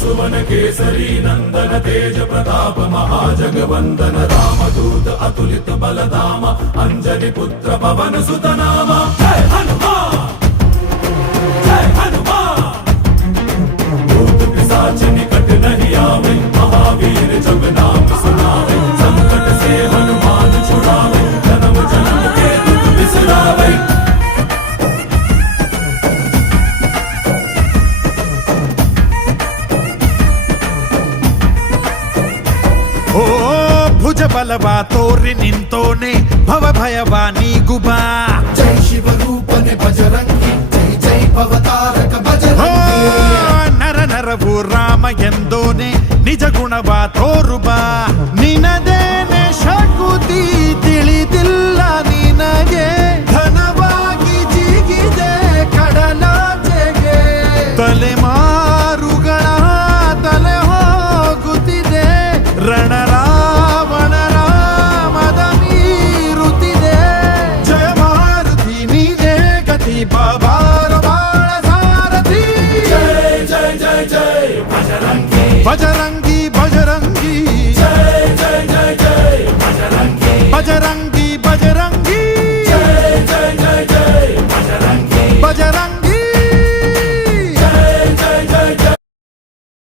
सुवन केसरी नंदन तेज प्रताप महाजगवंदन रामदूत अतुलित बलधाम अंजनी पुत्र पवन सुत नाम जय हनुमान जय हनुमान। भूत पिशाच निकट नहीं आवे महावीर जब नाम सुनावे संकट से हनुमान छुड़ावे जन्म जन्म के दुख बिसरावे। ಓ ಭುಜ ಬಲವಾ ತೋರಿ ನಿಂತೋನೆ ಭವ ಭಯವಾ ನೀಗುಬಾ ಜೈ ಶಿವ ರೂಪನೆ ಬಜರಂಗಿ ಜೈ ಜೈ ಭವತಾರಕ ಬಜರಂಗಿ ನರ ನರವು ರಾಮ ಎಂದೋನೆ ನಿಜ ಗುಣವಾ ತೋರುಬಾ ನಿನದೇನೆ ಶಕುತಿ ತಿಳಿದಿಲ್ಲ ನಿನಗೆ ಘನವಾಗಿ ಜಿಗಿದೆ ಕಡಲಾಚೆಗೆ ತಲೆಮಾರುಗಳ ತಲೆ ಹೋಗುತ್ತಿದೆ ರಣರಾವಣರ ಮದ ಮೀರುತ್ತಿದೆ ಜಯ ಮಾರುತಿ ನೀನೇ ಗತಿ ಬಾಬಾರ ಬಾಳ ಸಾರಥಿ जय जय जय जय बजरंगी ಬಜರಂಗಿ ಬಜರಂಗಿ जय जय जय जय बजरंगी ಬಜರಂಗಿ